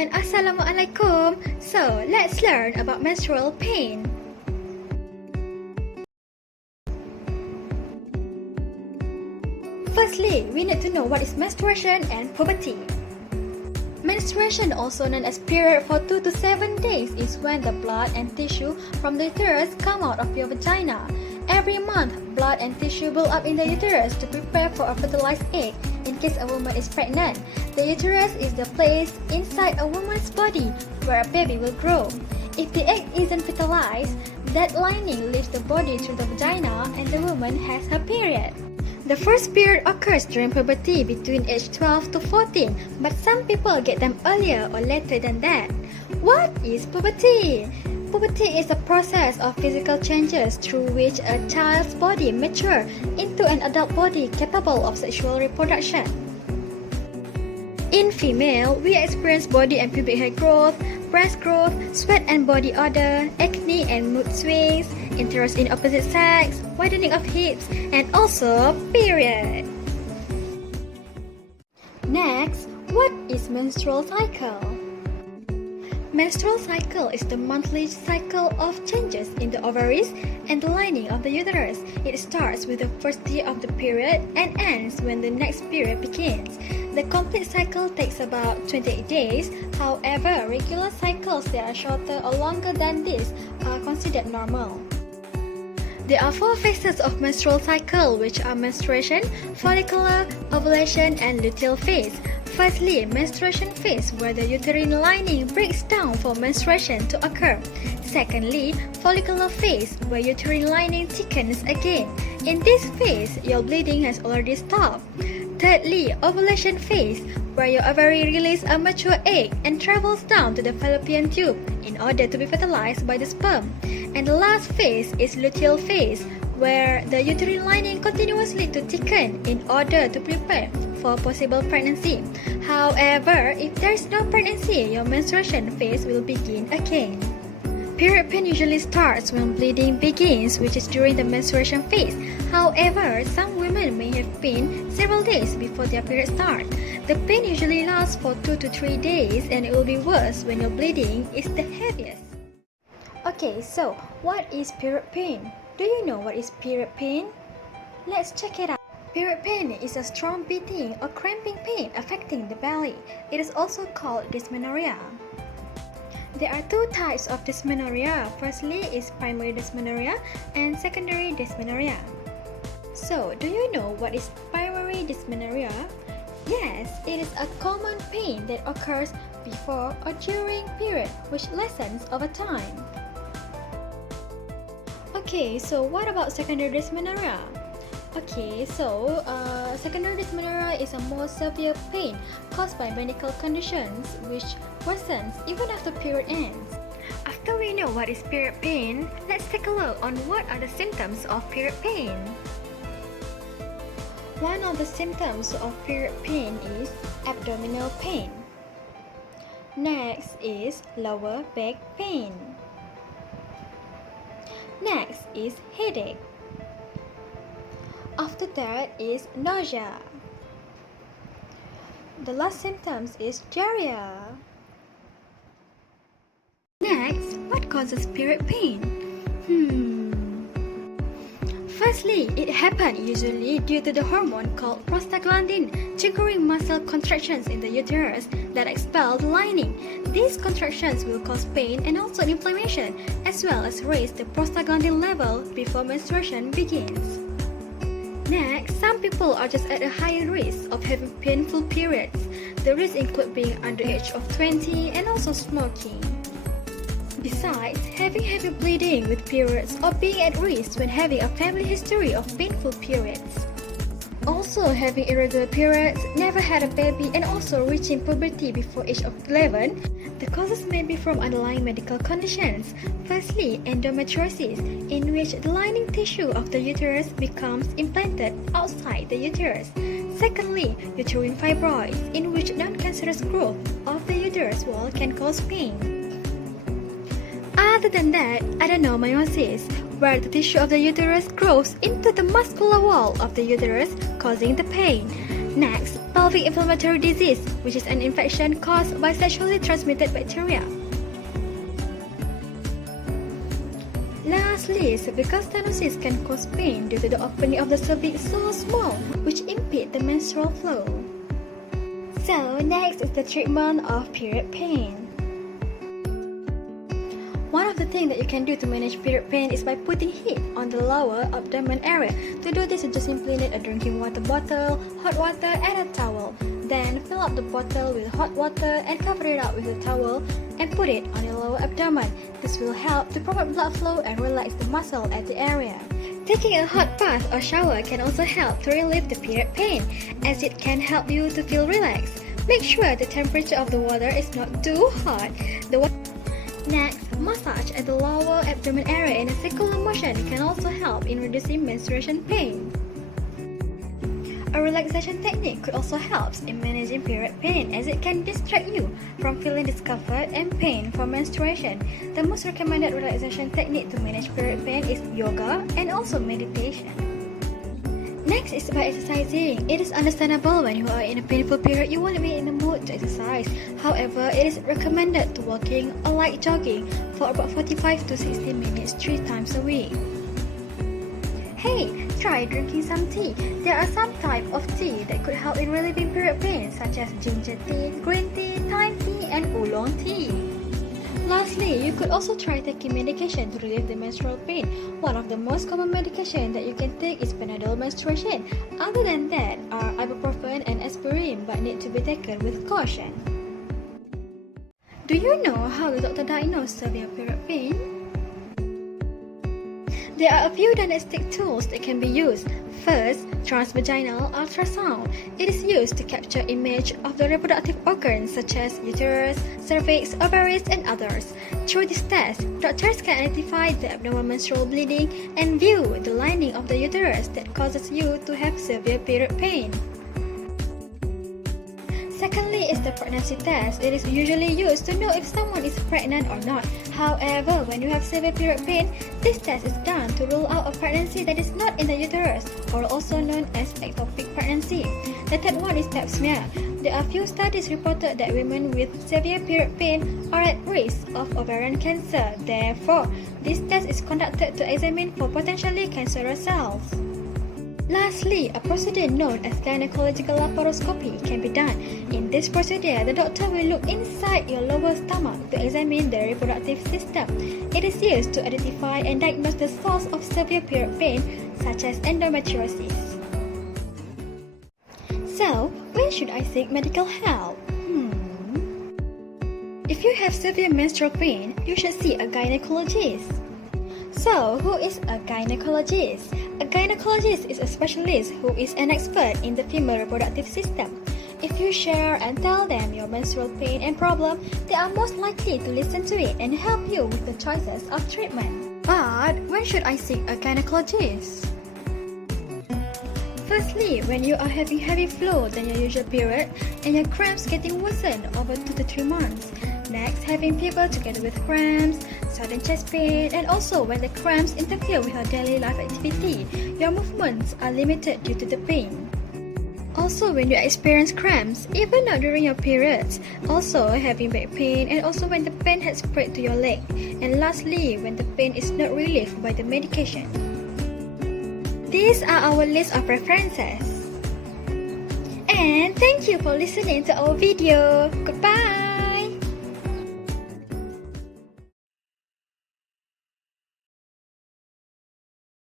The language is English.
and Assalamualaikum. So, let's learn about menstrual pain. Firstly, we need to know what is menstruation and puberty. Menstruation, also known as period for 2 to 7 days, is when the blood and tissue from the uterus come out of your vagina. Every month, blood and tissue build up in the uterus to prepare for a fertilized egg in case a woman is pregnant. The uterus is the place inside a woman's body where a baby will grow. If the egg isn't fertilized, that lining leaves the body through the vagina and the woman has her period. The first period occurs during puberty between age 12 to 14, but some people get them earlier or later than that. What is puberty? Puberty is a process of physical changes through which a child's body matures into an adult body capable of sexual reproduction. In female, we experience body and pubic hair growth, breast growth, sweat and body odor, acne and mood swings, interest in opposite sex, widening of hips, and also period. Next, what is menstrual cycle? Menstrual cycle is the monthly cycle of changes in the ovaries and the lining of the uterus. It starts with the first day of the period and ends when the next period begins. The complete cycle takes about 28 days. However, regular cycles that are shorter or longer than this are considered normal. There are 4 phases of menstrual cycle, which are menstruation, follicular, ovulation, and luteal phase. Firstly, menstruation phase, where the uterine lining breaks down for menstruation to occur. Secondly, follicular phase, where uterine lining thickens again. In this phase, your bleeding has already stopped. Thirdly, ovulation phase, where your ovary releases a mature egg and travels down to the fallopian tube in order to be fertilized by the sperm. And the last phase is luteal phase, where the uterine lining continuously to thicken in order to prepare for possible pregnancy. However, if there is no pregnancy, your menstruation phase will begin again. Period pain usually starts when bleeding begins, which is during the menstruation phase. However, some women may have pain several days before their period starts. The pain usually lasts for 2 to 3 days and it will be worse when your bleeding is the heaviest. Okay, so what is period pain? Do you know what is period pain? Let's check it out. Period pain is a strong beating or cramping pain affecting the belly. It is also called dysmenorrhea. There are 2 types of dysmenorrhea. Firstly is primary dysmenorrhea and secondary dysmenorrhea. So, do you know what is primary dysmenorrhea? Yes, it is a common pain that occurs before or during period, which lessens over time. Okay, so what about secondary dysmenorrhea? Okay, so secondary dysmenorrhea is a more severe pain caused by medical conditions which worsens even after period ends. After we know what is period pain, let's take a look on what are the symptoms of period pain. One of the symptoms of period pain is abdominal pain. Next is lower back pain. Next is headache. After that is nausea. The last symptoms is diarrhea. Next, what causes period pain? Firstly, it happens usually due to the hormone called prostaglandin triggering muscle contractions in the uterus that expel the lining. These contractions will cause pain and also inflammation, as well as raise the prostaglandin level before menstruation begins. Next, some people are just at a higher risk of having painful periods. The risks include being under the age of 20 and also smoking. Besides, having heavy bleeding with periods or being at risk when having a family history of painful periods. Also, having irregular periods, never had a baby, and also reaching puberty before age of 11. The causes may be from underlying medical conditions. Firstly, endometriosis, in which the lining tissue of the uterus becomes implanted outside the uterus. Secondly, uterine fibroids, in which non-cancerous growth of the uterus wall can cause pain. Other than that, adenomyosis, where the tissue of the uterus grows into the muscular wall of the uterus, causing the pain. Next, pelvic inflammatory disease, which is an infection caused by sexually transmitted bacteria. Lastly, cervical stenosis can cause pain due to the opening of the cervix so small, which impede the menstrual flow. So next is the treatment of period pain. One of the things that you can do to manage period pain is by putting heat on the lower abdomen area. To do this, you just simply need a drinking water bottle, hot water and a towel. Then fill up the bottle with hot water and cover it up with a towel and put it on your lower abdomen. This will help to promote blood flow and relax the muscle at the area. Taking a hot bath or shower can also help to relieve the period pain, as it can help you to feel relaxed. Make sure the temperature of the water is not too hot. Next, massage at the lower abdomen area in a circular motion can also help in reducing menstruation pain. A relaxation technique could also help in managing period pain, as it can distract you from feeling discomfort and pain from menstruation. The most recommended relaxation technique to manage period pain is yoga and also meditation. Next is by exercising. It is understandable when you are in a painful period, you won't be in the mood to exercise. However, it is recommended to walking or light jogging for about 45 to 60 minutes 3 times a week. Hey, try drinking some tea. There are some type of tea that could help in relieving period pain, such as ginger tea, green tea, Thai tea, and oolong tea. Lastly, you could also try taking medication to relieve the menstrual pain. One of the most common medication that you can take is Panadol menstruation. Other than that are ibuprofen and aspirin, but need to be taken with caution. Do you know how the doctor diagnosed severe period pain? There are a few diagnostic tools that can be used. First, transvaginal ultrasound. It is used to capture image of the reproductive organs such as uterus, cervix, ovaries, and others. Through this test, doctors can identify the abnormal menstrual bleeding and view the lining of the uterus that causes you to have severe period pain. Secondly is the pregnancy test. It is usually used to know if someone is pregnant or not. However, when you have severe period pain, this test is done to rule out a pregnancy that is not in the uterus, or also known as ectopic pregnancy. The third one is pap smear. There are few studies reported that women with severe period pain are at risk of ovarian cancer. Therefore, this test is conducted to examine for potentially cancerous cells. Lastly, a procedure known as gynecological laparoscopy can be done. In this procedure, the doctor will look inside your lower stomach to examine the reproductive system. It is used to identify and diagnose the source of severe period pain, such as endometriosis. So, when should I seek medical help? If you have severe menstrual pain, you should see a gynecologist. So, who is a gynecologist? A gynecologist is a specialist who is an expert in the female reproductive system. If you share and tell them your menstrual pain and problem, they are most likely to listen to it and help you with the choices of treatment. But when should I seek a gynecologist? Firstly, when you are having heavy flow than your usual period and your cramps getting worsened over 2 to 3 months. Next, having fever together with cramps, sudden chest pain, and also when the cramps interfere with your daily life activity, your movements are limited due to the pain. Also, when you experience cramps, even not during your periods, also having back pain, and also when the pain has spread to your leg, and lastly, when the pain is not relieved by the medication. These are our list of references. And thank you for listening to our video. Goodbye!